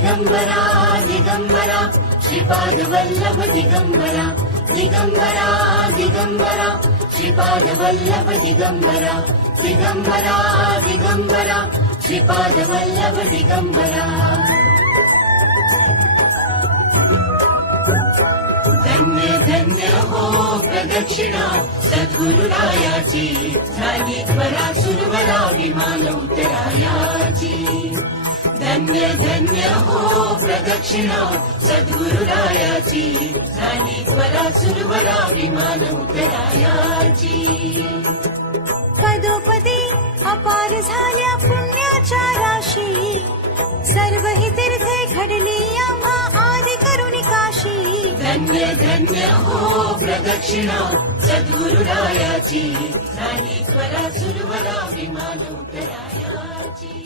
दिगंबरा दिगंबरा श्रीपाद वल्लभ दिगंबरा दिगंबरा दिगंबरा श्रीपाद वल्लभ दिगंबरा दिगंबरा दिगंबरा श्रीपाद वल्लभ दिगंबरा धन्य धन्य हो प्रदक्षिणा सद्गुरुरायाची झाली त्वरा सुरवरा विमान उतरायाची धन्य धन्य हो प्रदक्षिणा सद्गुरुरायाची झाली त्वरा सुरवरा विमान उतरायाची पदोपदी अपार झाल्या पुण्याच्या राशी सर्व ही तीर्थे घडली आम्हा आदि करुणी काशी धन्य धन्य हो प्रदक्षिणा सद्गुरुरायाची झाली त्वरा सुरवरा विमान उतरायाची